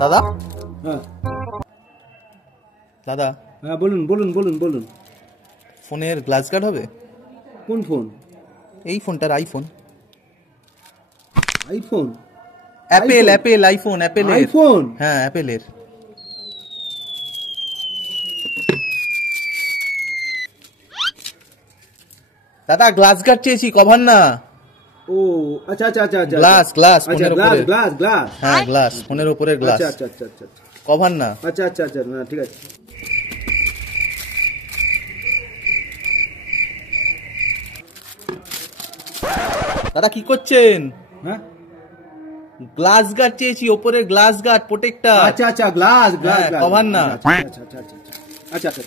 দাদা হ্যাঁ দাদা হ্যাঁ বলুন বলুন বলুন বলুন। ফোনের গ্লাস গার্ড হবে? কোন ফোন? এই ফোনটার, iPhone. IPhone? Apple Apple iPhone, অ্যাপেলের। আইফোন? হ্যাঁ অ্যাপেলের। দাদা গ্লাস গার্ড চেয়েছি, কভার না। ও আচ্ছা আচ্ছা আচ্ছা আচ্ছা। গ্লাস গ্লাস আচ্ছা ফোনের গ্লাস উপরে। Glass glass. হ্যাঁ গ্লাস, ফোনের উপরে গ্লাস। আচ্ছা আচ্ছা আচ্ছা আচ্ছা কভার না। আচ্ছা আচ্ছা আচ্ছা না ঠিক আছে। দাদা কি করছেন? হ্যাঁ গ্লাস গার্ড চেয়েছি, ওপরে গ্লাস গার্ড প্রোটেক্টর। আচ্ছা আচ্ছা গ্লাস গ্লাস হ্যাঁ, গ্লাস কভার না। আচ্ছা আচ্ছা আচ্ছা আচ্ছা আচ্ছা আচ্ছা আচ্ছা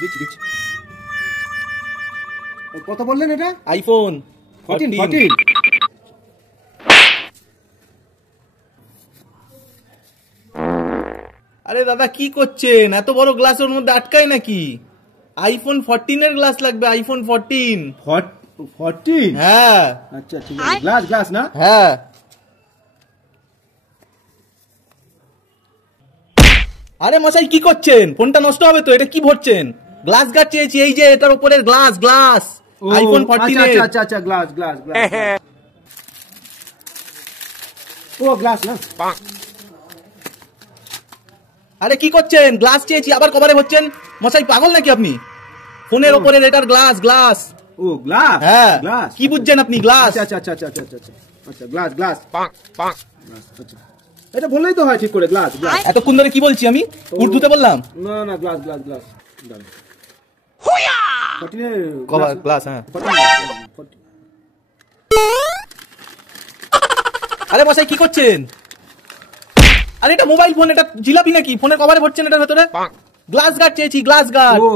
দিচ্ছি দিচ্ছি। কত বললেন এটা? আইফোন 14 14। 14। আরে দাদা কি করছেন? এত বড় গ্লাসের মধ্যে আটকায় নাকি? আইফোন 14 এর গ্লাস লাগবে, আইফোন 14। 14? হ্যাঁ আচ্ছা ঠিক আছে। গ্লাস গ্লাস না? হ্যাঁ। আরে মশাই কি করছেন? ফোনটা নষ্ট হবে তো, এটা কি ভরছেন? গ্লাস গার্ড চেয়েছি, এই যে এটার উপরে গ্লাস গ্লাস আইফোন 14 এর। আচ্ছা আচ্ছা আচ্ছা গ্লাস গ্লাস গ্লাস। ও গ্লাস না? আরে কি করছেন? গ্লাস চেয়েছি, আবার কভারে ভরছেন। মশাই পাগল নাকি আপনি? ফোনের উপরে এটার গ্লাস গ্লাস। ও গ্লাস? হ্যাঁ গ্লাস কি বুঝছেন আপনি? গ্লাস। আচ্ছা আচ্ছা আচ্ছা আচ্ছা আচ্ছা আচ্ছা গ্লাস গ্লাস আচ্ছা এটা বললেই তো হয় ঠিক করে গ্লাস গ্লাস। এতক্ষণ ধরে কি বলছি আমি? উর্দুতে বললাম। না না glass glass glass. Cover glass. হ্যাঁ আরে মশাই কি করছেন? আরে এটা মোবাইল ফোন, এটা জিলাপি নাকি? ফোনের কভারে ভরছেন এটার ভেতরে? গ্লাস গার্ড চেয়েছি, গ্লাস গার্ড। ও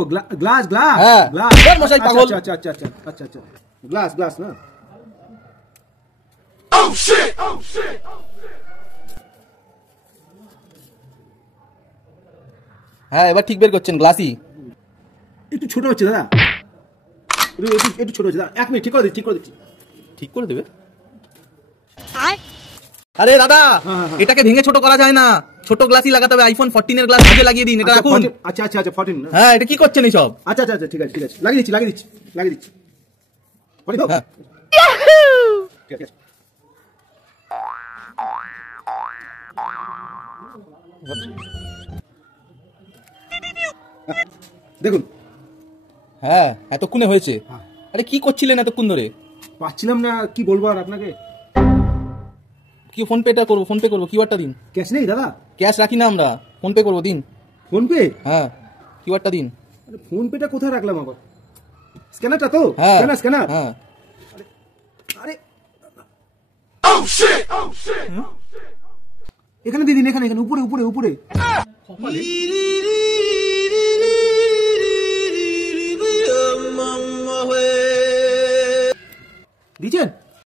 গ্লাস গ্লাস হ্যাঁ গ্লাস। ওর মশাই পাগল। আচ্ছা আচ্ছা আচ্ছা আচ্ছা আচ্ছা আচ্ছা গ্লাস গ্লাস না? হ্যাঁ এবার ঠিক বের করছেন, গ্লাসই। একটু ছোট হচ্ছে দাদা, একটু ছোট হচ্ছে দাদা। 1 মিনিট ঠিক করে দিচ্ছি ঠিক করে দিচ্ছি। ঠিক করে দেবে? আরে দাদা এটাকে ভেঙে ছোট করা যায় না, ছোট গ্লাসই লাগাতে হবে। আইফোন 14 এর গ্লাস ভেঙে লাগিয়ে দিন, এটা রাখুন। আচ্ছা আচ্ছা আচ্ছা 14 না? হ্যাঁ এটা কি করছেন এইসব? আচ্ছা আচ্ছা আচ্ছা ঠিক আছে ঠিক আছে লাগিয়ে দিচ্ছি লাগিয়ে দিচ্ছি লাগিয়ে দিচ্ছি। হ্যাঁ ঠিক আছে। দেখুন হ্যাঁ এতক্ষণে হয়েছে। আরে কি করছিলেন এতক্ষণ ধরে? পাচ্ছিলাম না, কি বলবো আর আপনাকে। কি ফোন পেটা করবো? ফোন পে করবো, কিউআরটা দিন। ক্যাশ নেই দাদা? ক্যাশ রাখি না আমরা, ফোন পে করবো, দিন। Phone pay? হ্যাঁ কিউআরটা দিন। আরে ফোন পেটা কোথায় রাখলাম আবার? স্ক্যানারটা তো? হ্যাঁ স্ক্যানার স্ক্যানার। হ্যাঁ আরে এখানে দিদিন, এখানে এখানে উপরে উপরে উপরে।